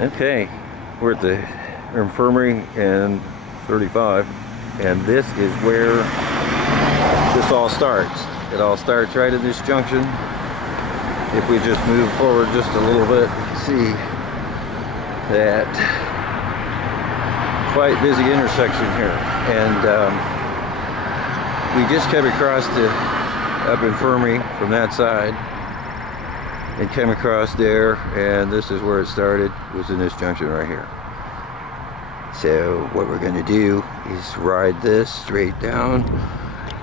Okay, we're at the infirmary in 35, and this is where this all starts. It all starts right at this junction. If we just move forward just a little bit, you can see that quite busy intersection here. And we just came across the up infirmary from that side and came across there, and this is where it started. It was in this junction right here. So what we're going to do is ride this straight down,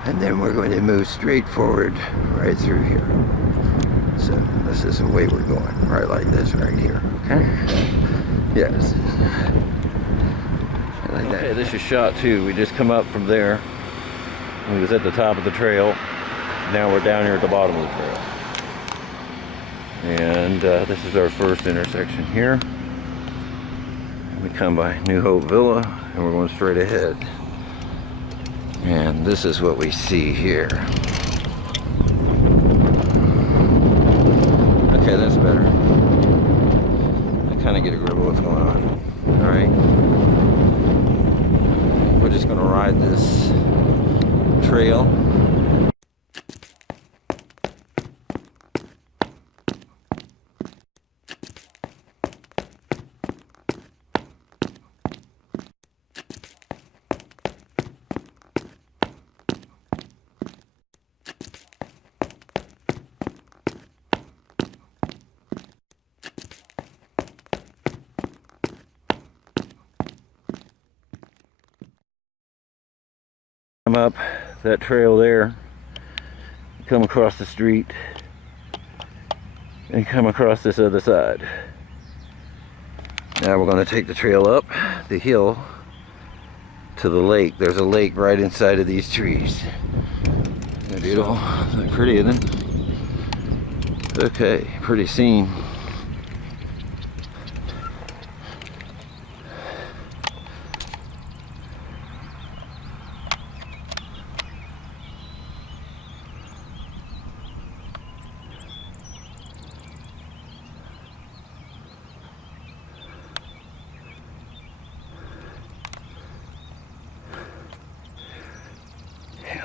and then we're going to move straight forward right through here. So this is the way we're going, right like this right here. Okay? Yes. Like that. Okay, this is shot 2. We just come up from there. We was at the top of the trail. Now we're down here at the bottom of the trail. And this is our first intersection here. We come by New Hope Villa, and we're going straight ahead. And this is what we see here. Okay, that's better. I kind of get a grip of what's going on. All right. We're just going to ride this trail. Come up that trail there, come across the street, and come across this other side. Now we're going to take the trail up the hill to the lake. There's a lake right inside of these trees. Isn't that beautiful? Isn't that pretty, isn't it? Okay, pretty scene.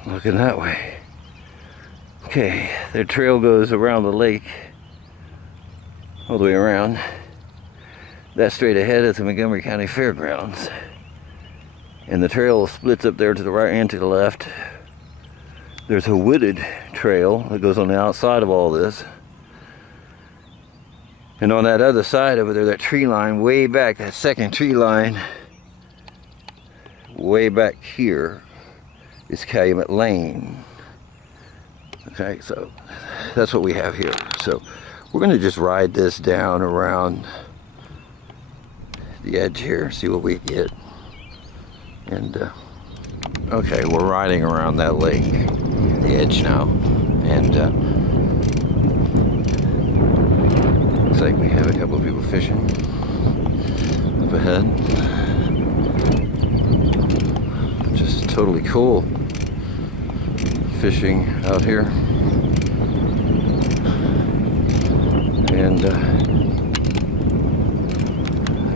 Looking that way. Okay, the trail goes around the lake all the way around. That straight ahead is the Montgomery County Fairgrounds, and the trail splits up there to the right and to the left. There's a wooded trail that goes on the outside of all this, and on that other side over there, that tree line way back, that second tree line way back here is Calumet Lane. Okay, so that's what we have here. So we're going to just ride this down around the edge here, see what we get. And okay, we're riding around that lake, the edge now, and looks like we have a couple of people fishing up ahead. Just totally cool fishing out here. And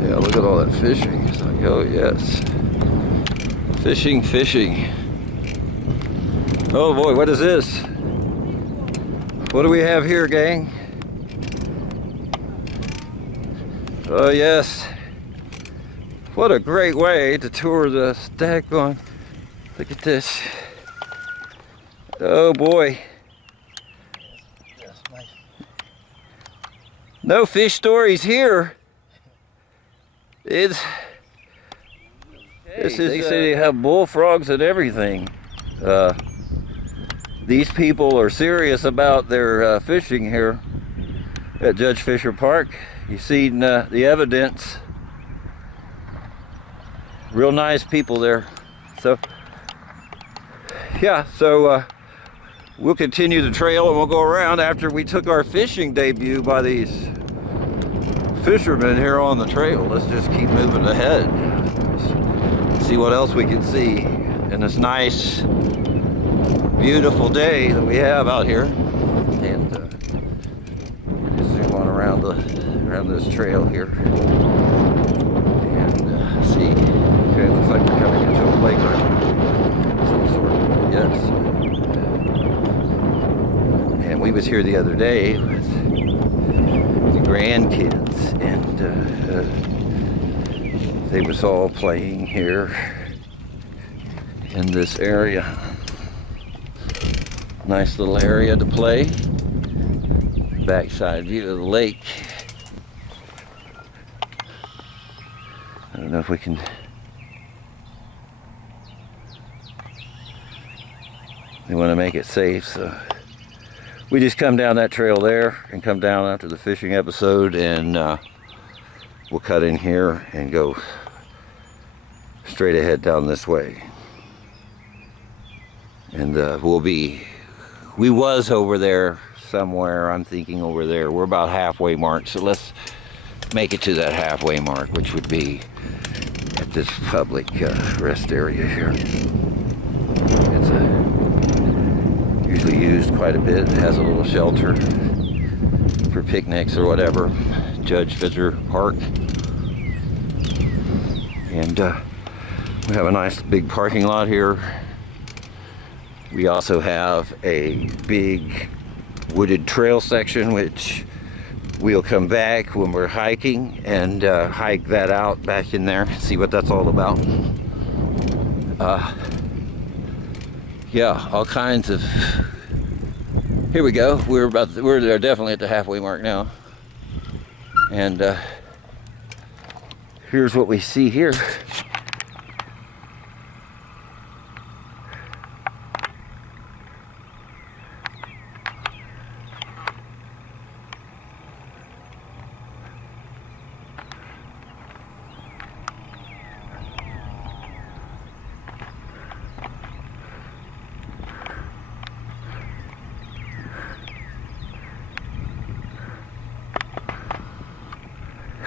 yeah, look at all that fishing. It's like, oh yes, fishing, fishing. Oh boy, what is this? What do we have here, gang? Oh yes, what a great way to tour the daggone. Look at this. Oh boy. No fish stories here. They say they have bullfrogs and everything. These people are serious about their fishing here at Judge Fisher Park. You've seen the evidence. Real nice people there. So yeah, so we'll continue the trail, and we'll go around after we took our fishing debut by these fishermen here on the trail. Let's just keep moving ahead. See what else we can see in this nice, beautiful day that we have out here. And just zoom on around this trail here. playground. Some sort of, yes. And we was here the other day with the grandkids, and they was all playing here in this area. Nice little area to play. Backside view of the lake. I don't know if we can. They want to make it safe, so we just come down that trail there and come down after the fishing episode, and we'll cut in here and go straight ahead down this way. And we was over there somewhere. I'm thinking over there. We're about halfway mark, so let's make it to that halfway mark, which would be at this public rest area here. It's usually used quite a bit. It has a little shelter for picnics or whatever. Judge Visitor Park. And we have a nice big parking lot here. We also have a big wooded trail section, which we'll come back when we're hiking and hike that out back in there, see what that's all about. Yeah, all kinds of. Here we go. We're definitely at the halfway mark now, and here's what we see here.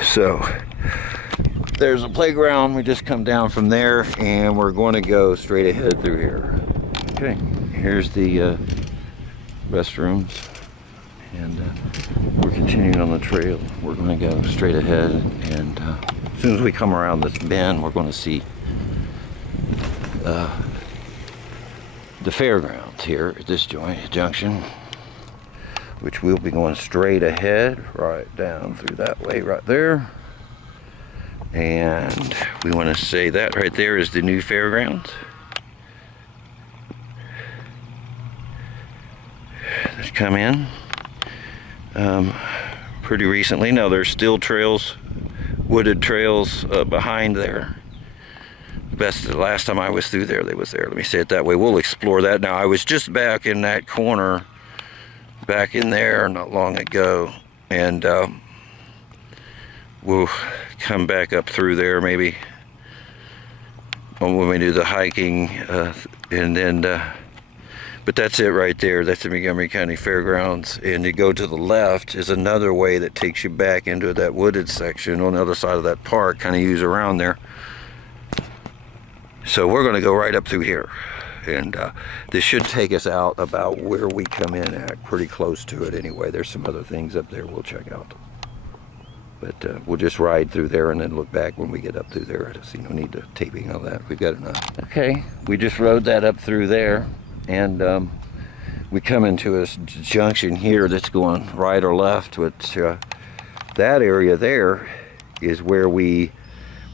So there's a playground. We just come down from there, and we're going to go straight ahead through here. Okay, here's the restrooms, and we're continuing on the trail. We're going to go straight ahead, and as soon as we come around this bend, we're going to see the fairgrounds here at this junction, which we'll be going straight ahead, right down through that way right there. And we want to say that right there is the new fairgrounds. Let's come in pretty recently. Now there's still trails, wooded trails behind there. The last time I was through there, they was there. Let me say it that way. We'll explore that now. I was just back in that corner, back in there not long ago, and we'll come back up through there maybe when we do the hiking, and then but that's it right there. That's the Montgomery County Fairgrounds, and you go to the left is another way that takes you back into that wooded section on the other side of that park, kind of use around there. So we're going to go right up through here, and this should take us out about where we come in at, pretty close to it anyway. There's some other things up there we'll check out, but we'll just ride through there and then look back when we get up through there. See, no need to taping all that. We've got enough. Okay, we just rode that up through there, and we come into a junction here that's going right or left, which that area there is where when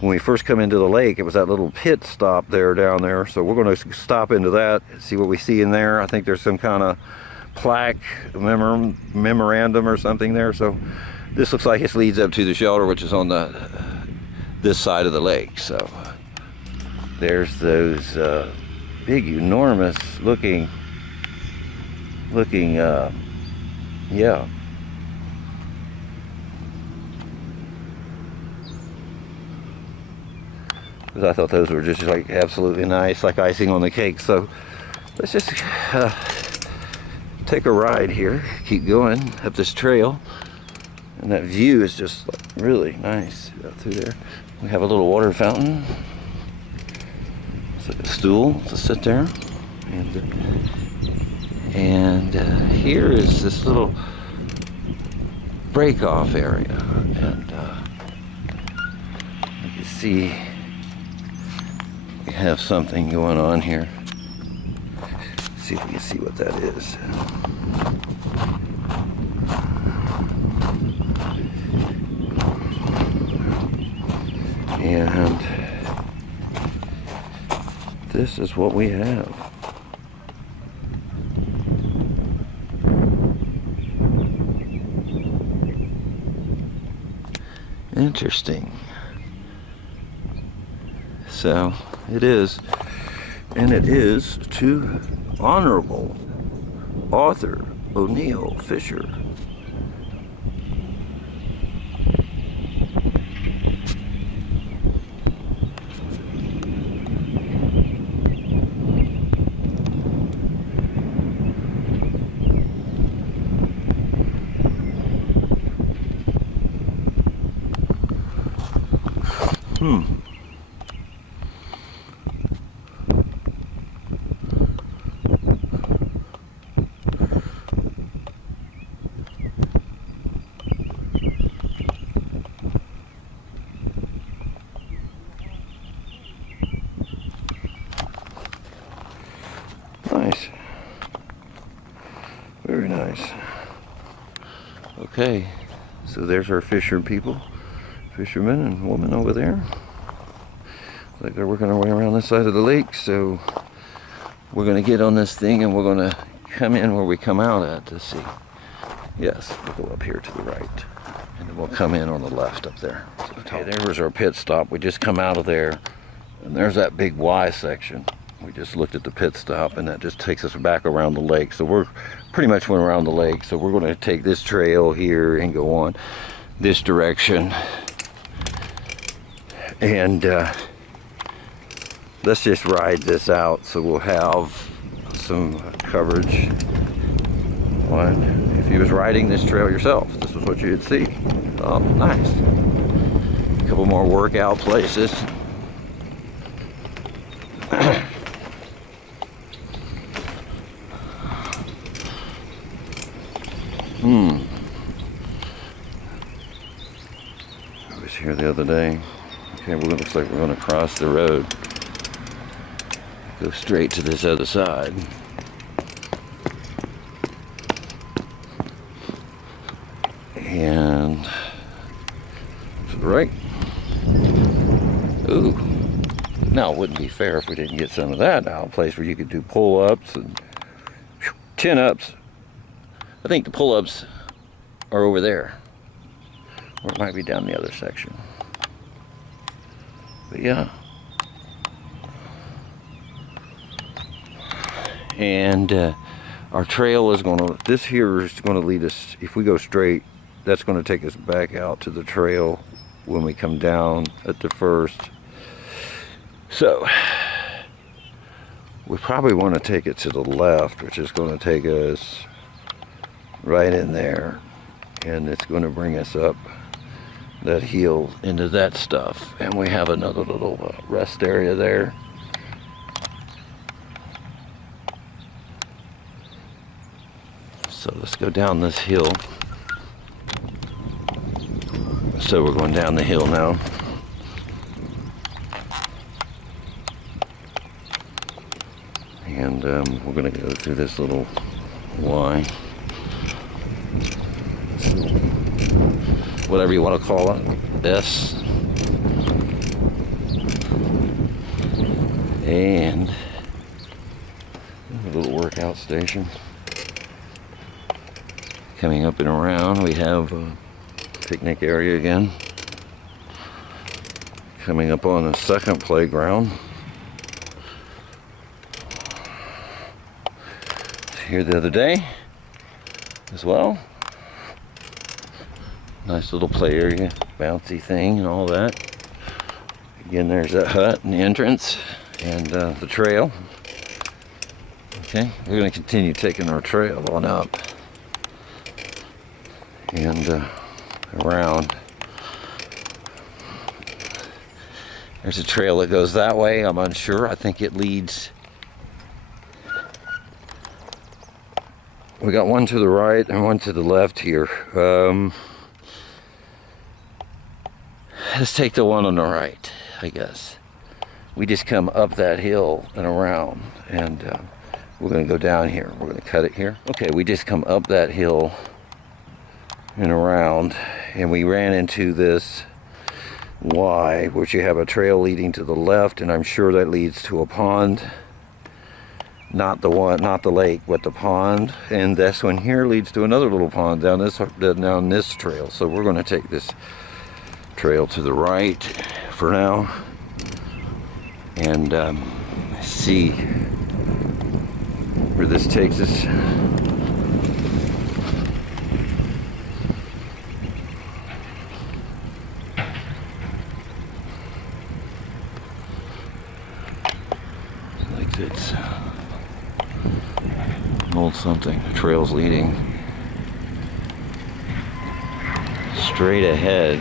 we first come into the lake, it was that little pit stop there down there. So we're going to stop into that, see what we see in there. I think there's some kind of plaque, memorandum or something there. So this looks like it leads up to the shelter, which is on this side of the lake. So there's those big, enormous looking, yeah. Because I thought those were just like absolutely nice, like icing on the cake. So let's just take a ride here, keep going up this trail, and that view is just like really nice out through there. We have a little water fountain, it's like a stool to sit there, and here is this little break-off area, and you can see We have something going on here. Let's see if we can see what that is. And this is what we have. Interesting. So it is, and it is to Honorable Arthur O'Neill Fisher. Nice. Very nice. Okay, so there's our fishermen and women over there. Like they're working our way around this side of the lake, so we're going to get on this thing and we're going to come in where we come out at to see. Yes, we'll go up here to the right, and then we'll come in on the left up there. Okay, there was our pit stop. We just come out of there, and there's that big Y section. We just looked at the pit stop, and that just takes us back around the lake. So we're pretty much went around the lake. So we're going to take this trail here and go on this direction. And let's just ride this out so we'll have some coverage. One, if you was riding this trail yourself, this is what you'd see. Oh, nice. A couple more workout places. I was here the other day. Okay, well, it looks like we're going to cross the road. Go straight to this other side. And to the right. Ooh. Now, it wouldn't be fair if we didn't get some of that now. A place where you could do pull-ups and chin-ups. I think the pull-ups are over there. Or it might be down the other section. But yeah. And our trail is going to, this here is going to lead us, if we go straight, that's going to take us back out to the trail when we come down at the first. So, we probably want to take it to the left, which is going to take us right in there. And it's going to bring us up that hill into that stuff. And we have another little rest area there. So let's go down this hill. So we're going down the hill now. And we're going to go through this little Y. Whatever you want to call it. S. And a little workout station. Coming up and around, we have a picnic area again. Coming up on the second playground. Here the other day as well. Nice little play area, bouncy thing and all that. Again, there's that hut and the entrance and the trail. Okay, we're going to continue taking our trail on up and around. There's a trail that goes that way. I'm unsure. I think it leads. We got one to the right and one to the left here. Let's take the one on the right, I guess. we just come up that hill and around, and we're going to go down here. We're going to cut it here. Okay, we just come up that hill and around, and we ran into this Y, which you have a trail leading to the left, and I'm sure that leads to a pond. Not the lake, but the pond. And this one here leads to another little pond down this trail. So we're going to take this trail to the right for now, and see where this takes us. Like it's an old something. The trail's leading straight ahead.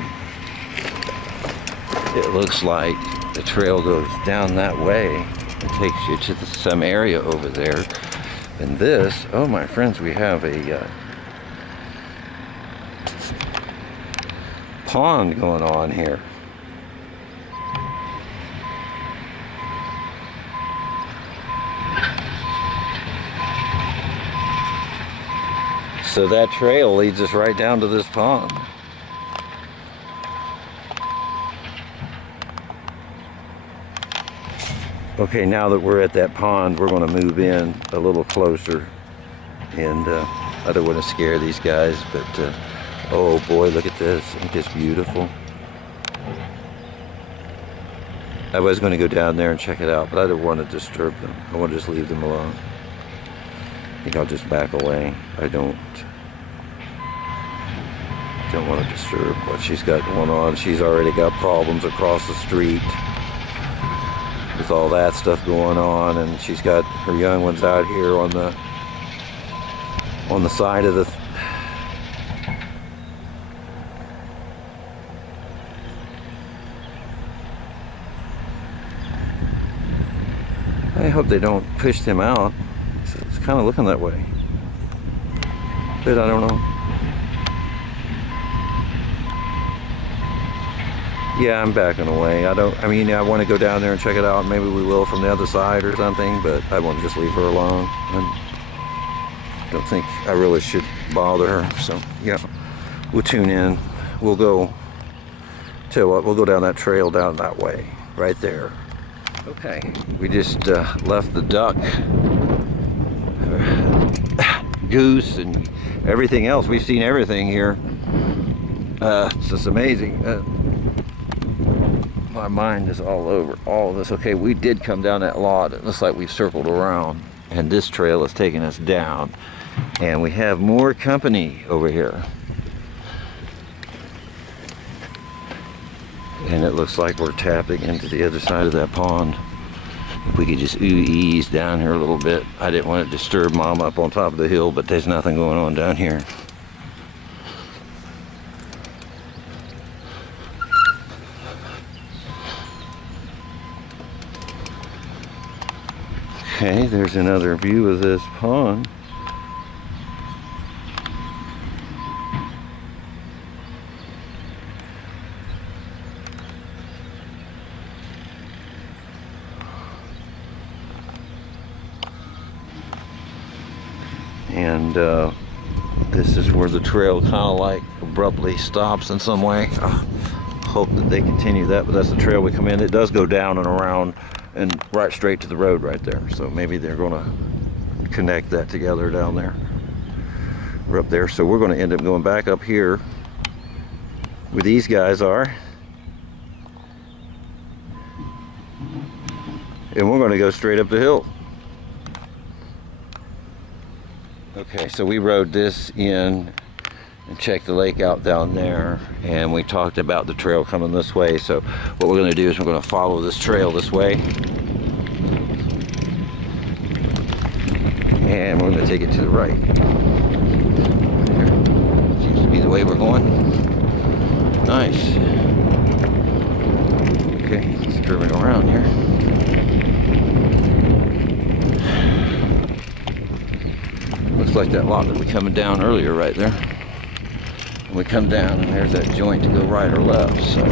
It looks like the trail goes down that way. It takes you to some area over there. And this, oh my friends, we have a pond going on here. So that trail leads us right down to this pond. Okay, now that we're at that pond, we're going to move in a little closer. And I don't want to scare these guys, but oh boy, look at this. Ain't this beautiful? I was going to go down there and check it out, but I don't want to disturb them. I want to just leave them alone. I think I'll just back away. I don't want to disturb what she's got going on. She's already got problems across the street with all that stuff going on, and she's got her young ones out here on the side of the I hope they don't push them out. It's kind of looking that way, but I don't know. Yeah, I'm backing away. I want to go down there and check it out. Maybe we will from the other side or something, but I want to just leave her alone. I don't think I really should bother her. So yeah, we'll tune in. We'll go, tell you what, we'll go down that trail down that way, right there. Okay, we just left the duck, goose, and everything else. We've seen everything here. It's just amazing. My mind is all over all of this. Okay, we did come down that lot. It looks like we've circled around, and this trail is taking us down, and we have more company over here, and it looks like we're tapping into the other side of that pond. If we could just ease down here a little bit. I didn't want to disturb Mom up on top of the hill, but there's nothing going on down here. Okay, there's another view of this pond. And this is where the trail kind of like abruptly stops in some way. Hope that they continue that, but that's the trail we come in. It does go down and around and right straight to the road right there. So maybe they're going to connect that together down there or up there. So we're going to end up going back up here where these guys are, and we're going to go straight up the hill. Okay, so we rode this in and checked the lake out down there, and we talked about the trail coming this way. So what we're going to do is we're going to follow this trail this way, and we're going to take it to the right. Here. Seems to be the way we're going. Nice. Okay, it's curving around here. Looks like that lot that we coming down earlier right there. And we come down and there's that joint to go right or left, so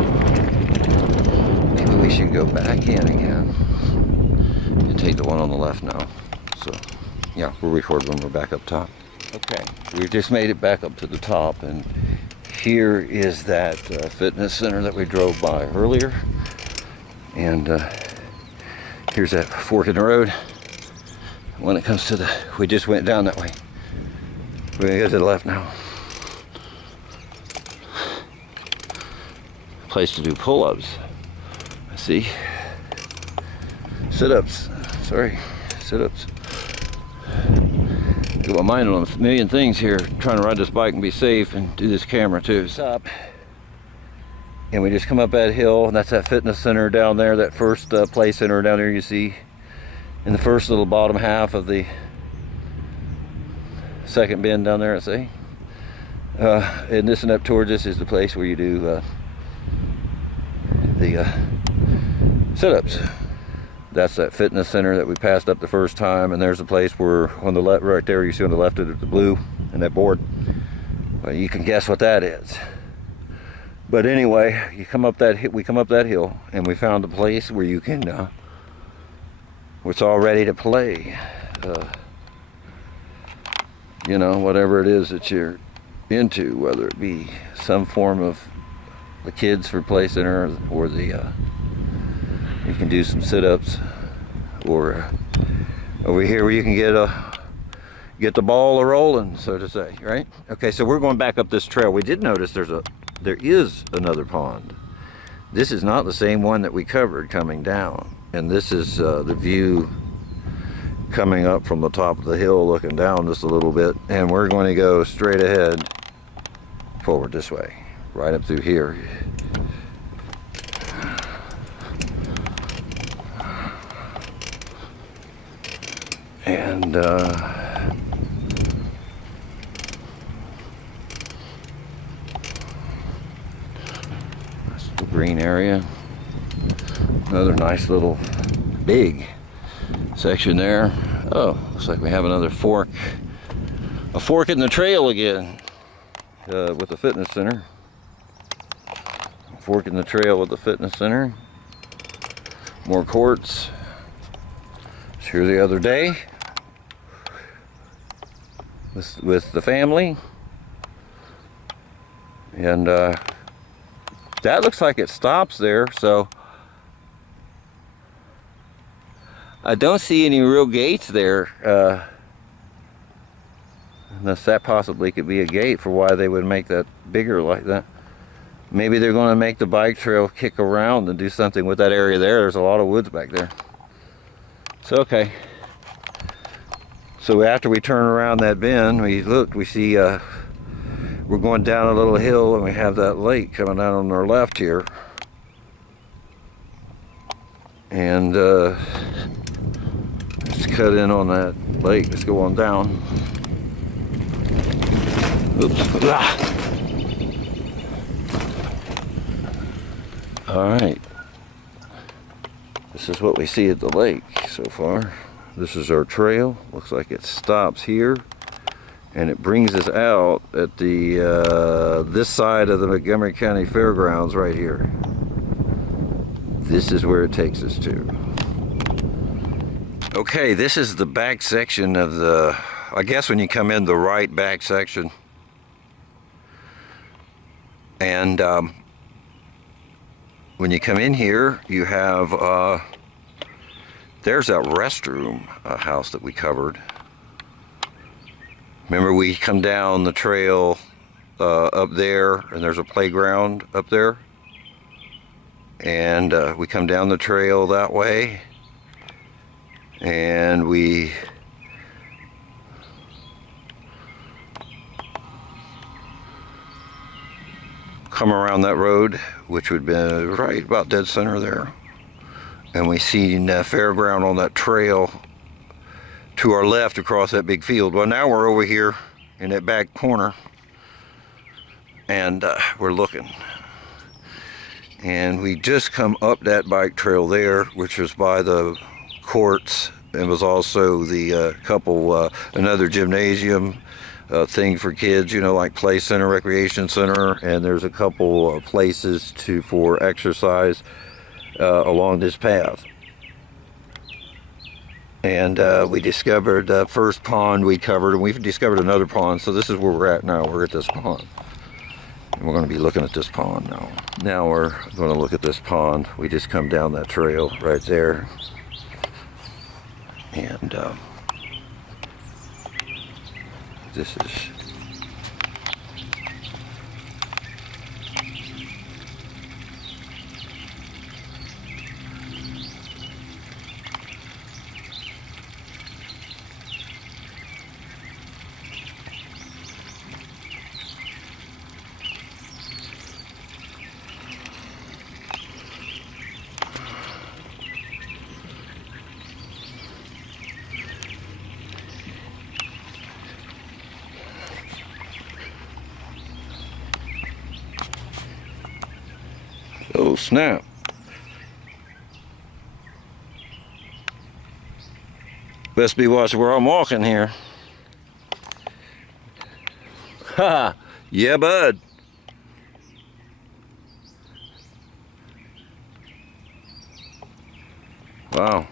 maybe we we should go back in again and take the one on the left now. So yeah, we'll record when we're back up top. Okay, we just made it back up to the top, and here is that fitness center that we drove by earlier. And here's that fork in the road. When it comes to the, we just went down that way. We're gonna go to the left now. Place to do pull-ups. See? Sit-ups. Sorry, sit-ups. Got my mind on a million things here, trying to ride this bike and be safe and do this camera too. Stop. And we just come up that hill, and that's that fitness center down there, that first play center down there you see in the first little bottom half of the second bend down there, see? And this and up towards this is the place where you do the sit-ups. That's that fitness center that we passed up the first time, and there's a place where on the left, right there, you see on the left of the blue and that board. Well, you can guess what that is. But anyway, you come up that we come up that hill, and we found a place where you can, where it's all ready to play. You know, whatever it is that you're into, whether it be some form of the kids for play center, or the you can do some sit-ups, or over here where you can get the ball rolling, so to say, right? Okay, so we're going back up this trail. We did notice there is another pond. This is not the same one that we covered coming down, and this is the view coming up from the top of the hill, looking down just a little bit, and we're going to go straight ahead forward this way, right up through here. And that's the green area. Another nice little big section there. Oh, looks like we have another fork. A fork in the trail again with the fitness center. A fork in the trail with the fitness center. More courts. Was here the other day with the family, and that looks like it stops there, so I don't see any real gates there, unless that possibly could be a gate for why they would make that bigger like that. Maybe they're going to make the bike trail kick around and do something with that area there. There's a lot of woods back there. So okay. So after we turn around that bend, we see we're going down a little hill, and we have that lake coming down on our left here. And let's cut in on that lake. Let's go on down. Oops. Ah. All right. This is what we see at the lake so far. This is our trail. Looks like it stops here, and it brings us out at the this side of the Montgomery County Fairgrounds right here. This is where it takes us to. Okay, this is the back section of the, I guess when you come in the right back section. And when you come in here, you have there's that restroom house that we covered. Remember, we come down the trail up there, and there's a playground up there. And we come down the trail that way, and we come around that road, which would be right about dead center there. And we see the fairground on that trail to our left across that big field. Well, now we're over here in that back corner, and we're looking. And we just come up that bike trail there, which was by the courts, and was also the another gymnasium thing for kids, you know, like play center, recreation center, and there's a couple places for exercise. along this path. And we discovered the first pond we covered, and we've discovered another pond. So this is where we're at now. We're at this pond. And we're going to be looking at this pond now. Now we're going to look at this pond. We just come down that trail right there. And this is... Oh snap. Best be watching where I'm walking here. Ha! Yeah, bud. Wow.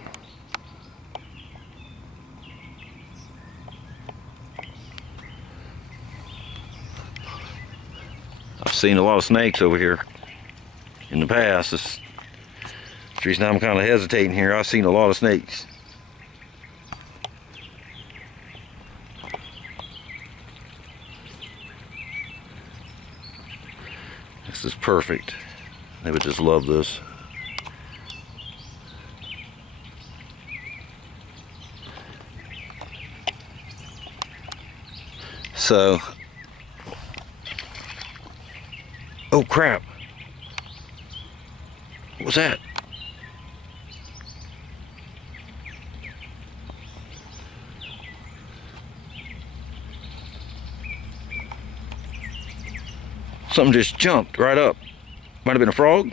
I've seen a lot of snakes over here in the past. That's the reason I'm kind of hesitating here. I've seen a lot of snakes. This is perfect. They would just love this. So, oh crap. What was that? Something just jumped right up. Might have been a frog.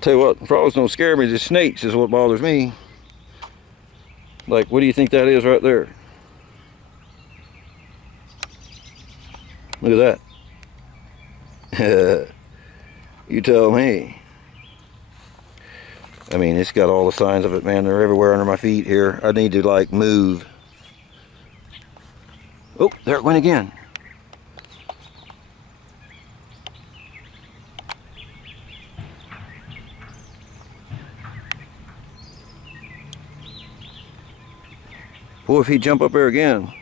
Tell you what, frogs don't scare me, the snakes is what bothers me. Like, what do you think that is right there? Look at that. You tell me. I mean, it's got all the signs of it, man. They're everywhere under my feet here. I need to, like, move. Oh, there it went again. Boy, if he'd jump up there again.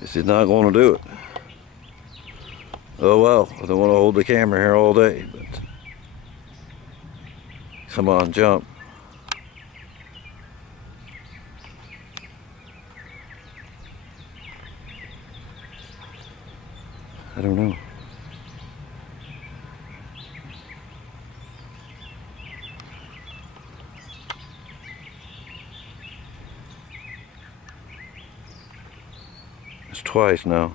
This is not going to do it. Oh well, I don't want to hold the camera here all day, but come on, jump. I don't know. It's twice now.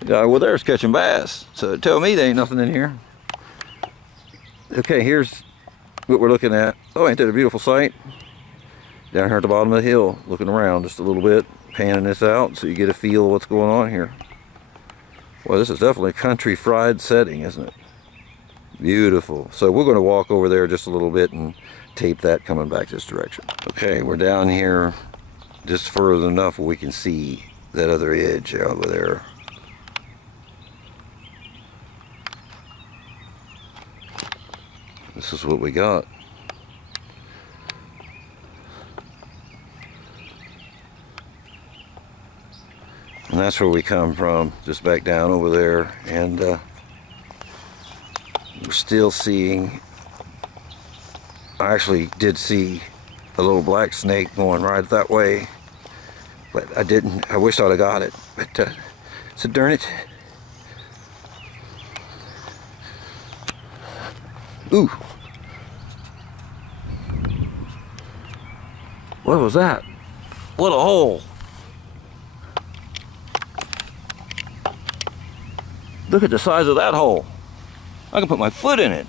The guy over there is catching bass, so tell me there ain't nothing in here. Okay, here's what we're looking at. Oh, ain't that a beautiful sight? Down here at the bottom of the hill, looking around just a little bit, panning this out so you get a feel of what's going on here. Well, this is definitely a country fried setting, isn't it? Beautiful. So we're going to walk over there just a little bit and tape that coming back this direction. Okay, we're down here just further enough where we can see that other edge over there. This is what we got. And that's where we come from, just back down over there. And we're still seeing, I actually did see a little black snake going right that way, but I didn't. I wish I'd have got it, but so darn it. Ooh. What was that? What a hole. Look at the size of that hole. I can put my foot in it.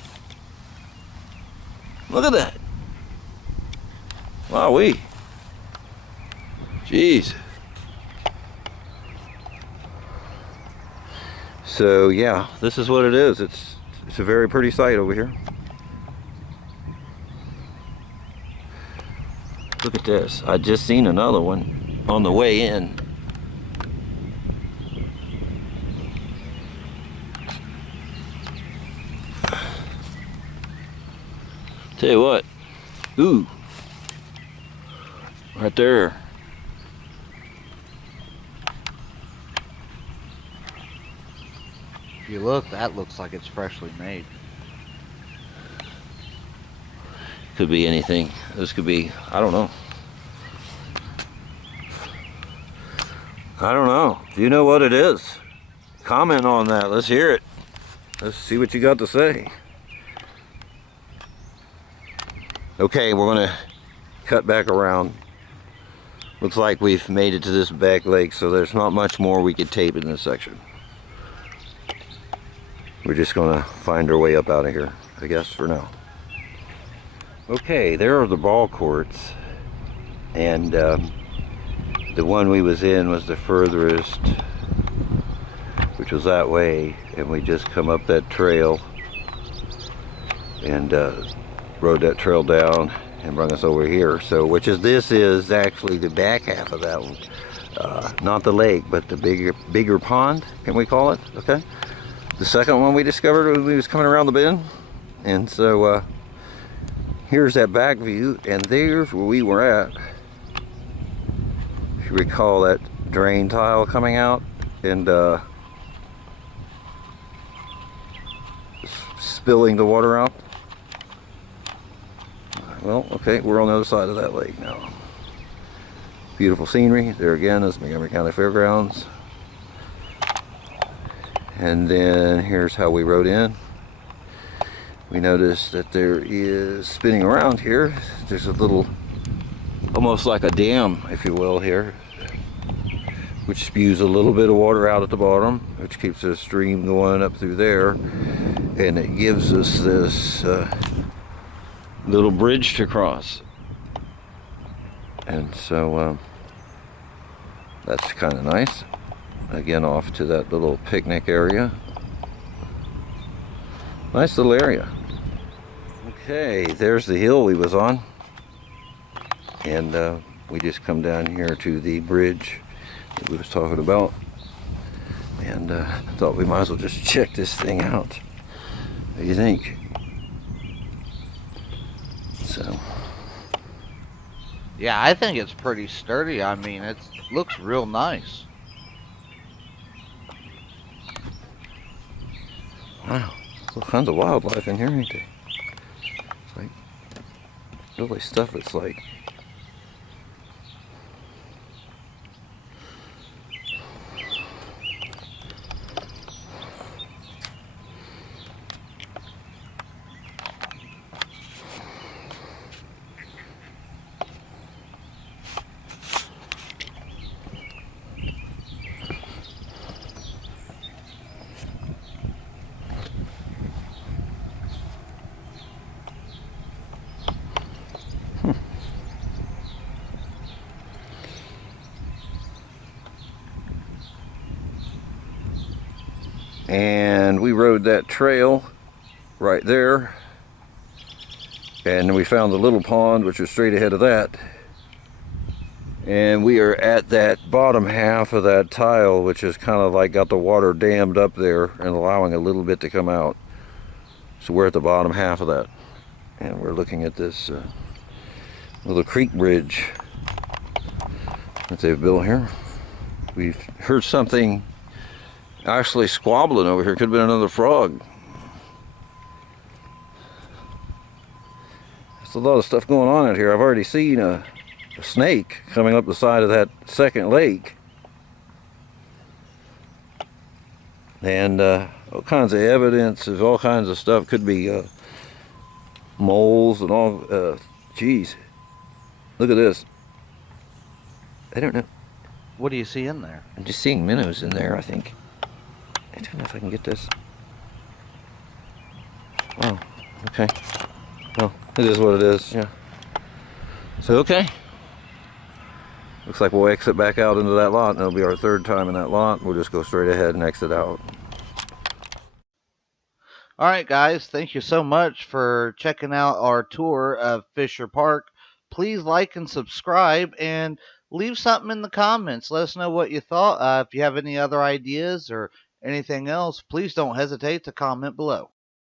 Look at that. Wowee. Jeez. So yeah, this is what it is. It's a very pretty sight over here. Look at this. I just seen another one on the way in. Tell you what. Ooh. Right there. If you look, that looks like it's freshly made. Could be anything. This could be, I don't know. I don't know. Do you know what it is? Comment on that. Let's hear it. Let's see what you got to say. Okay, we're gonna cut back around. Looks like we've made it to this back lake, so there's not much more we could tape in this section. We're just gonna find our way up out of here, I guess, for now. Okay, there are the ball courts, and the one we was in was the furthest, which was that way, and we just come up that trail and rode that trail down and brought us over here. So, this is actually the back half of that one, not the lake, but the bigger pond, can we call it? Okay. The second one we discovered when we was coming around the bend, and so here's that back view, and there's where we were at. If you recall that drain tile coming out and spilling the water out. Well, okay, we're on the other side of that lake now. Beautiful scenery. There again is Montgomery County Fairgrounds. And then here's how we rode in. We noticed that there is, spinning around here, there's a little, almost like a dam, if you will, here, which spews a little bit of water out at the bottom, which keeps the stream going up through there, and it gives us this little bridge to cross. And so that's kind of nice. Again, off to that little picnic area. Nice little area. Okay, there's the hill we was on, and we just come down here to the bridge that we was talking about, and thought we might as well just check this thing out. What do you think? So Yeah, I think it's pretty sturdy. I mean, it looks real nice. Wow, all kinds of wildlife in here, ain't there? It's like really stuff that's like and we rode that trail right there, and we found the little pond which was straight ahead of that, and we are at that bottom half of that tile, which is kind of like got the water dammed up there and allowing a little bit to come out. So we're at the bottom half of that, and we're looking at this little creek bridge that they've built here. We've heard something actually squabbling over here. Could have been another frog. There's a lot of stuff going on out here. I've already seen a snake coming up the side of that second lake, and all kinds of evidence of all kinds of stuff. Could be moles and all. Geez, look at this. I don't know. What do you see in there? I'm just seeing minnows in there, I think. I don't know if I can get this. Oh, okay. Well, it is what it is, yeah. So, okay. Looks like we'll exit back out into that lot, and it'll be our third time in that lot. We'll just go straight ahead and exit out. Alright guys, thank you so much for checking out our tour of Fisher Park. Please like and subscribe and leave something in the comments. Let us know what you thought. If you have any other ideas or anything else, please don't hesitate to comment below.